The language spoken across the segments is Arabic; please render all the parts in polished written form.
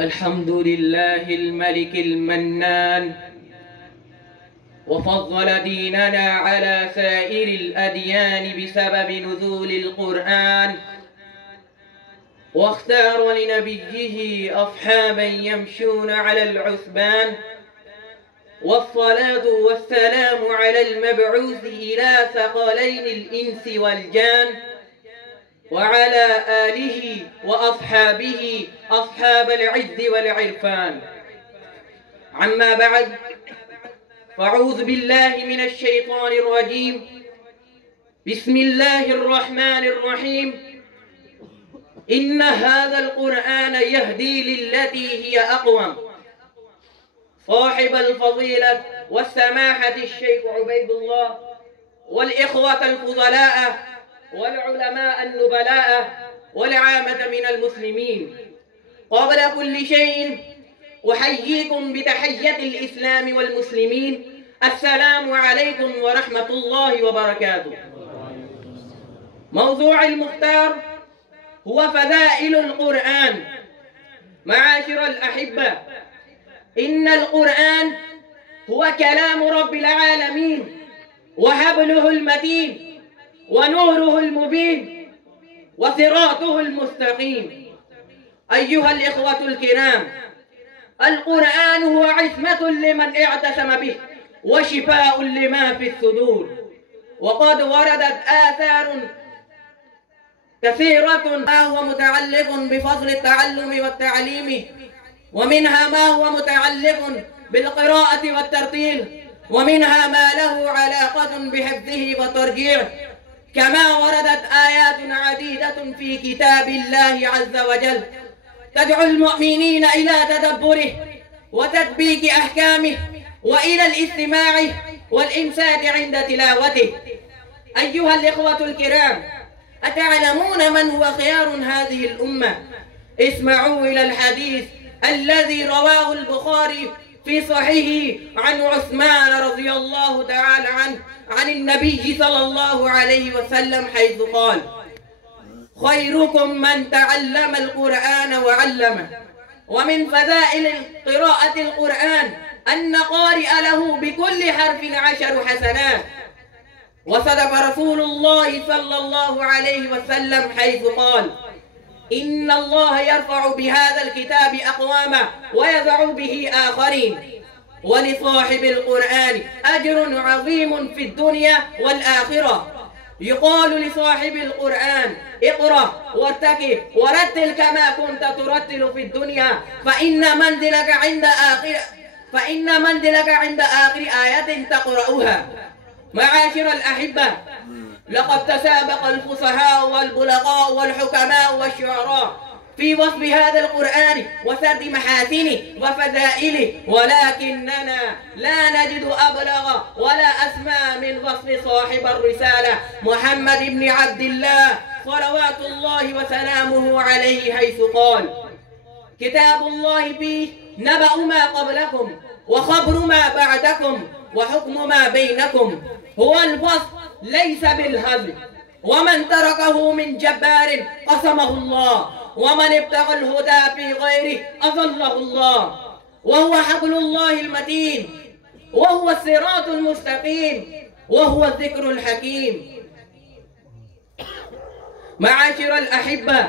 الحمد لله الملك المنان، وفضل ديننا على سائر الأديان بسبب نزول القرآن، واختار لنبيه أصحابا يمشون على العثبان. والصلاة والسلام على المبعوث إلى ثقلين الإنس والجان، وعلى آله وأصحابه أصحاب العز والعرفان. عما بعد، فأعوذ بالله من الشيطان الرجيم. بسم الله الرحمن الرحيم. إن هذا القرآن يهدي للتي هي أقوم. صاحب الفضيلة والسماحة الشيخ عبيد الله، والإخوة الفضلاء، والعلماء النبلاء، والعامة من المسلمين، قبل كل شيء أحييكم بتحية الإسلام والمسلمين. السلام عليكم ورحمة الله وبركاته. موضوع المختار هو فضائل القرآن. معاشر الأحبة، إن القرآن هو كلام رب العالمين، وحبله المتين، ونوره المبين، وصراطه المستقيم. أيها الإخوة الكرام، القرآن هو عصمة لمن اعتصم به، وشفاء لما في الصدور. وقد وردت آثار كثيرة ما هو متعلق بفضل التعلم والتعليم، ومنها ما هو متعلق بالقراءة والترتيل، ومنها ما له علاقة بحفظه وترجيعه. كما وردت آيات عديدة في كتاب الله عز وجل تدعو المؤمنين إلى تدبره وتدبيك أحكامه، وإلى الاستماع والإنصات عند تلاوته. أيها الإخوة الكرام، أتعلمون من هو خيار هذه الأمة؟ اسمعوا إلى الحديث الذي رواه البخاري في صحيحه عن عثمان رضي الله تعالى عنه عن النبي صلى الله عليه وسلم، حيث قال: خيركم من تعلم القرآن وعلمه. ومن فضائل قراءة القرآن أن قارئ له بكل حرف 10 حسنات. وصدق رسول الله صلى الله عليه وسلم حيث قال: إن الله يرفع بهذا الكتاب أقواما ويضع به آخرين. ولصاحب القرآن أجر عظيم في الدنيا والآخرة. يقال لصاحب القرآن: اقرأ وارتقي ورتل كما كنت ترتل في الدنيا، فإن منزلك عند آخر آية تقرأها. معاشر الأحبة، لقد تسابق الفصحاء والبلغاء والحكماء والشعراء في وصف هذا القرآن وسرد محاسنه وفضائله، ولكننا لا نجد أبلغ ولا أسمى من وصف صاحب الرسالة محمد بن عبد الله صلوات الله وسلامه عليه، حيث قال: كتاب الله فيه نبأ ما قبلكم وخبر ما بعدكم وحكم ما بينكم. هو الفصل ليس بالهزل، ومن تركه من جبار قسمه الله، ومن ابتغى الهدى في غيره أضله الله. وهو حبل الله المتين، وهو الصراط المستقيم، وهو الذكر الحكيم. معاشر الأحبة،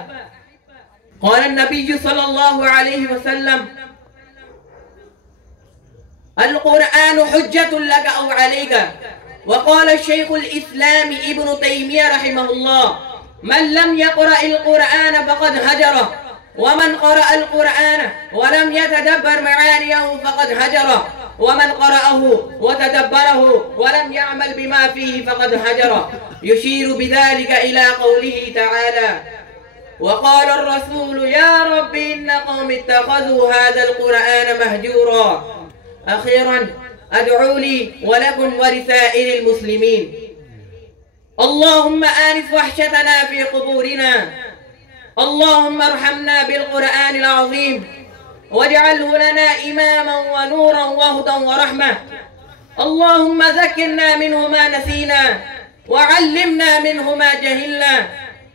قال النبي صلى الله عليه وسلم: القرآن حجة لك أو عليك. وقال الشيخ الإسلام ابن تيمية رحمه الله: من لم يقرأ القرآن فقد هجره، ومن قرأ القرآن ولم يتدبر معانيه فقد هجره، ومن قرأه وتدبره ولم يعمل بما فيه فقد هجره. يشير بذلك إلى قوله تعالى: وقال الرسول يا رب إن قوم اتخذوا هذا القرآن مهجورا. أخيرا أدعو لي ولكم ولسائر المسلمين: اللهم آنس وحشتنا في قبورنا، اللهم ارحمنا بالقرآن العظيم واجعله لنا إماما ونورا وهدى ورحمة. اللهم ذكرنا منه ما نسينا، وعلمنا منه ما جهلنا،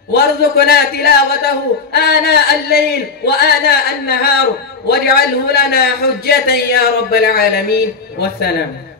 وارزقنا تلاوته آناء الليل وآناء النهار واجعله لنا حجة يا رب العالمين. والسلام.